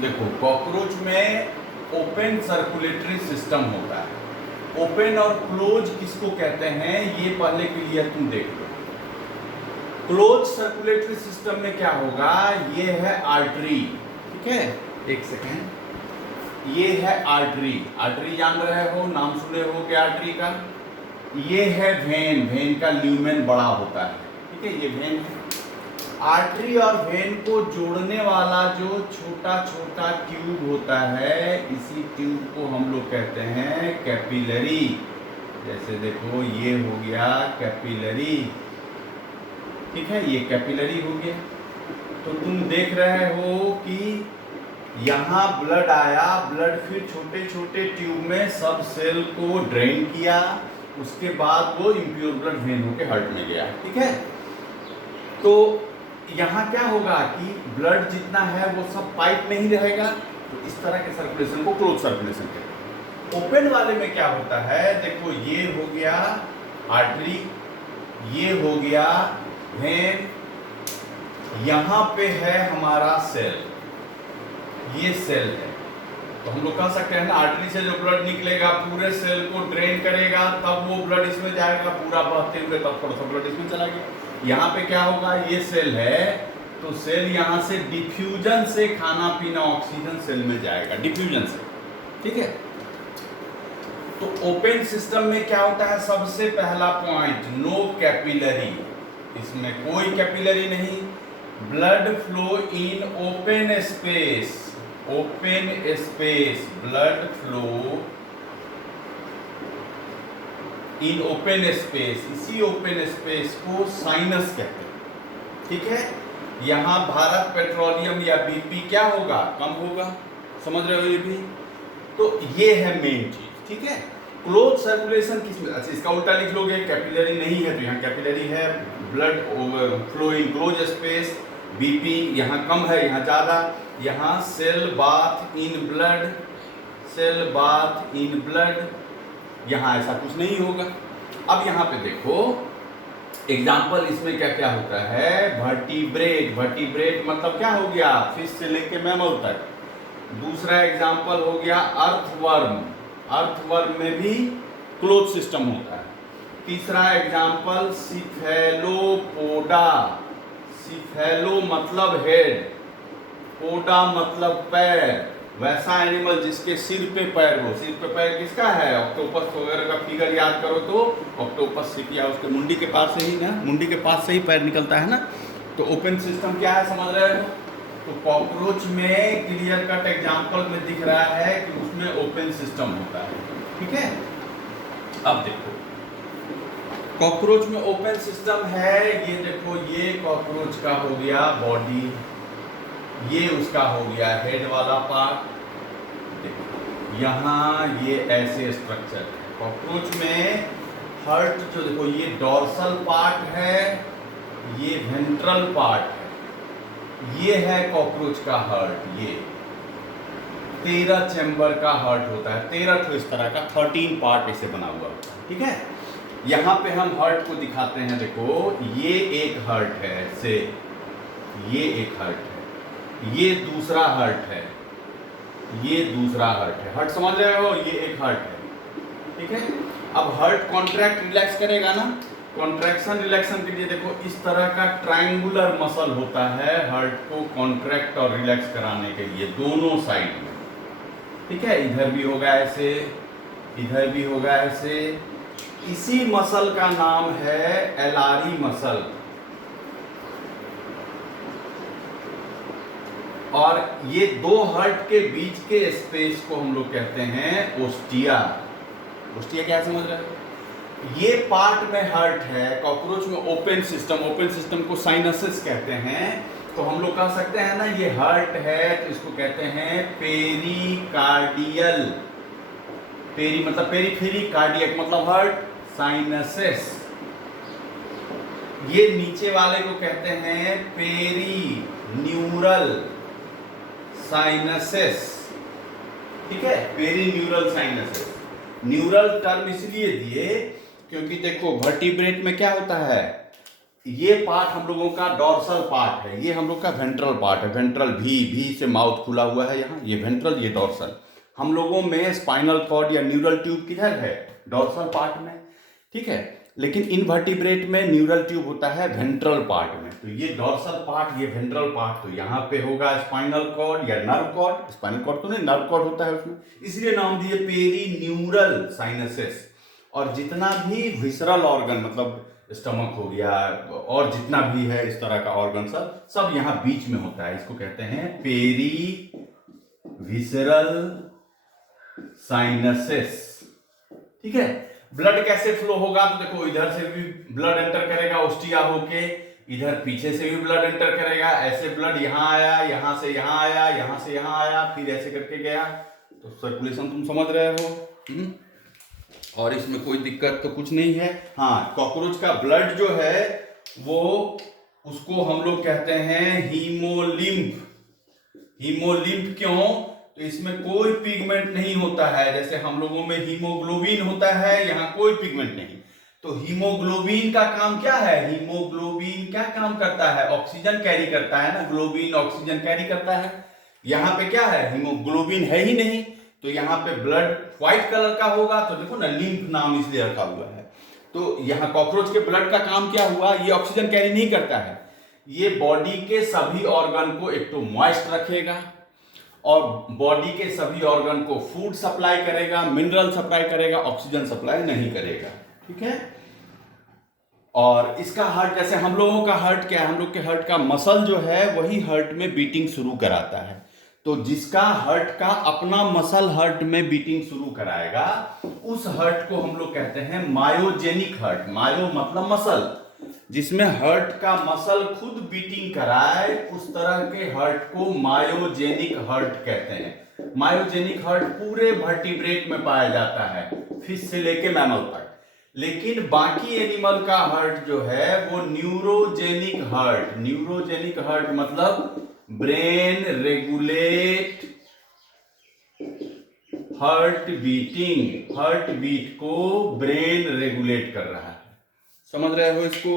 देखो, कॉकरोच में open circulatory system होता है। ओपन और क्लोज किसको कहते हैं ये पहले क्लियर तुम देख लो। क्लोज सर्कुलेटरी सिस्टम में क्या होगा, ये है आर्टरी, ठीक है, एक सेकेंड, ये है आर्टरी। आर्टरी जान रहे हो, नाम सुने हो क्या आर्टरी का। ये है वेन, वेन का ल्यूमेन बड़ा होता है, ठीक है, ये वेन है। आर्टरी और वेन को जोड़ने वाला जो छोटा छोटा ट्यूब होता है, इसी ट्यूब को हम लोग कहते हैं कैपिलरी। जैसे देखो, ये हो गया कैपिलरी, ठीक है, ये कैपिलरी हो गया। तो तुम देख रहे हो कि यहाँ ब्लड आया, ब्लड फिर छोटे छोटे ट्यूब में सब सेल को ड्रेन किया, उसके बाद वो इम्प्योर ब्लड वेन होके हार्ट में गया, ठीक है। तो यहाँ क्या होगा कि ब्लड जितना है वो सब पाइप में ही रहेगा, तो इस तरह के सर्कुलेशन को क्लोज सर्कुलेशन कहते हैं। ओपन वाले में क्या होता है, देखो ये हो गया आर्टरी, ये हो गया वेन, यहाँ पे है हमारा सेल, ये सेल है। तो हम लोग कह सकते हैं ना, आर्टरी से जो ब्लड निकलेगा पूरे सेल को ड्रेन करेगा, तब वो ब्लड इसमें जाएगा पूरा बहते हुए, तब थोड़ा सा ब्लड इसमें चला गया। यहाँ पे क्या होगा, ये सेल है, तो सेल यहाँ से डिफ्यूजन से खाना पीना ऑक्सीजन सेल में जाएगा, डिफ्यूजन से, ठीक है। तो ओपन सिस्टम में क्या होता है, सबसे पहला पॉइंट, नो कैपिलरी, इसमें कोई कैपिलरी नहीं। Blood flow in open space, open space, blood flow in open space, इसी ओपन स्पेस को साइनस कहते हैं, ठीक है। यहाँ भारत पेट्रोलियम या बीपी क्या होगा, कम होगा, समझ रहे हो ये भी। तो ये है मेन चीज, ठीक है। क्लोज सर्कुलेशन किसमें, अच्छा इसका उल्टा लिख लोगे, कैपिलरी नहीं है तो यहाँ कैपिलरी है, blood flow in close space, BP यहाँ कम है यहाँ ज़्यादा, यहाँ cell bath in blood, cell bath in blood, यहाँ ऐसा कुछ नहीं होगा। अब यहाँ पे देखो एग्जाम्पल, इसमें क्या क्या होता है, वर्टिब्रेट, वर्टिब्रेट मतलब क्या हो गया, फिश से लेके मैमल तक। दूसरा एग्जाम्पल हो गया अर्थवर्म, अर्थवर्म में भी क्लोज सिस्टम होता है। तीसरा एग्जाम्पल सिफेलोपोडा, सिफेलो मतलब हेड, पोडा मतलब पैर, वैसा एनिमल जिसके सिर पे पैर हो। सिर पे पैर किसका है, ऑक्टोपस वगैरह का फिगर याद करो तो ऑक्टोपस सिप या उसके मुंडी के पास से ही ना, मुंडी के पास से ही पैर निकलता है ना। तो ओपन सिस्टम क्या है, समझ रहे हो। तो कॉकरोच में क्लियर कट एग्जाम्पल में दिख रहा है कि उसमें ओपन सिस्टम होता है, ठीक है। अब देखो कॉकरोच में ओपन सिस्टम है, ये देखो, ये कॉकरोच का हो गया बॉडी, ये उसका हो गया हेड वाला पार्ट, यहाँ ये ऐसे स्ट्रक्चर है। कॉकरोच में हार्ट जो देखो, ये डॉर्सल पार्ट है, ये वेंट्रल पार्ट है, ये है कॉकरोच का हार्ट। ये 13 चैम्बर का हार्ट होता है, 13 ठो इस तरह का, 13 पार्ट इसे बना हुआ होता है, ठीक है। यहाँ पे हम हार्ट को दिखाते हैं, देखो ये एक हार्ट है से, ये एक हार्ट है, ये दूसरा हार्ट है, ये दूसरा हार्ट है, हार्ट समझ रहे हो, ये एक हार्ट है, ठीक है। अब हार्ट कॉन्ट्रैक्ट रिलैक्स करेगा ना, कॉन्ट्रैक्शन रिलैक्शन के लिए देखो इस तरह का ट्रायंगुलर मसल होता है हार्ट को कॉन्ट्रैक्ट और रिलैक्स कराने के लिए, दोनों साइड में, ठीक है। इधर भी होगा ऐसे, इधर भी होगा ऐसे। इसी मसल का नाम है एलारी मसल, और ये दो हार्ट के बीच के स्पेस को हम लोग कहते हैं ओस्टिया। ओस्टिया क्या समझ रहे हो, ये पार्ट में हार्ट है। कॉकरोच में ओपन सिस्टम, ओपन सिस्टम को साइनसेस कहते हैं। तो हम लोग कह सकते हैं ना, ये हार्ट है तो इसको कहते हैं पेरिकार्डियल, पेरी मतलब पेरीफेरी, कार्डियक मतलब हार्ट, साइनसेस। ये नीचे वाले को कहते हैं पेरी न्यूरल साइनसेस, ठीक है, peri neural sinuses. Neural term इसलिए दिए क्योंकि देखो वर्टिब्रेट में क्या होता है, ये पार्ट हम लोगों का डॉर्सल पार्ट है, ये हम लोग का वेंट्रल पार्ट है। वेंट्रल भी से माउथ खुला हुआ है यहाँ, ये वेंट्रल, ये डॉर्सल। हम लोगों में स्पाइनल कॉर्ड या न्यूरल ट्यूब किधर है? डॉर्सल पार्ट में, ठीक है। लेकिन इनवर्टिब्रेट में न्यूरल ट्यूब होता है वेंट्रल पार्ट में। तो ये डॉर्सल पार्ट, ये वेंट्रल पार्ट, तो यहाँ पे होगा स्पाइनल कॉर्ड या नर्व कॉर्ड। स्पाइनल कॉर्ड तो नहीं, नर्व कॉर्ड होता है उसमें, इसलिए नाम दिए पेरी न्यूरल साइनसेस। और जितना भी विसरल ऑर्गन, मतलब स्टमक हो गया और जितना भी है इस तरह का ऑर्गन, सब यहाँ बीच में होता है। इसको कहते हैं पेरी विसरल साइनसेस, ठीक है। ब्लड कैसे फ्लो होगा? तो देखो, इधर से भी ब्लड एंटर करेगा ओस्टिया होके, इधर पीछे से भी ब्लड एंटर करेगा। ऐसे ब्लड यहाँ आया, यहां से यहाँ आया, यहां से यहाँ आया, फिर ऐसे करके गया। तो सर्कुलेशन तुम समझ रहे हो। और इसमें कोई दिक्कत तो कुछ नहीं है। हाँ, कॉकरोच का ब्लड जो है वो, उसको हम लोग कहते हैं हीमोलिम्फ। हीमोलिम्फ क्यों? तो इसमें कोई पिगमेंट नहीं होता है। जैसे हम लोगों में हीमोग्लोबिन होता है, यहाँ कोई पिगमेंट नहीं। तो हीमोग्लोबिन का काम क्या है? हीमोग्लोबिन क्या काम करता है? ऑक्सीजन कैरी करता है ना, ग्लोबिन ऑक्सीजन कैरी करता है। यहाँ पे क्या है? हीमोग्लोबिन है ही नहीं। तो यहाँ पे ब्लड व्हाइट कलर का होगा, तो देखो ना, लिम्फ नाम इसलिए रखा हुआ है। तो यहाँ कॉकरोच के ब्लड का काम क्या हुआ? ये ऑक्सीजन कैरी नहीं करता है, ये बॉडी के सभी ऑर्गन को एक तो मॉइस्ट रखेगा और बॉडी के सभी ऑर्गन को फूड सप्लाई करेगा, मिनरल सप्लाई करेगा, ऑक्सीजन सप्लाई नहीं करेगा, ठीक है। और इसका हार्ट, जैसे हम लोगों का हार्ट क्या है? हम लोग के हार्ट का मसल जो है वही हार्ट में बीटिंग शुरू कराता है। तो जिसका हार्ट का अपना मसल हार्ट में बीटिंग शुरू कराएगा, उस हार्ट को हम लोग कहते हैं मायोजेनिक हार्ट। मायो मतलब मसल, जिसमें हार्ट का मसल खुद बीटिंग कराए, उस तरह के हार्ट को मायोजेनिक हार्ट कहते हैं। मायोजेनिक हार्ट पूरे वर्टिब्रेट में पाया जाता है, फिश से लेके मैमल तक। लेकिन बाकी एनिमल का हार्ट जो है वो न्यूरोजेनिक हार्ट। न्यूरोजेनिक हार्ट मतलब brain regulate heart beating, heart beat को ब्रेन रेगुलेट कर रहा है। समझ रहे हो इसको?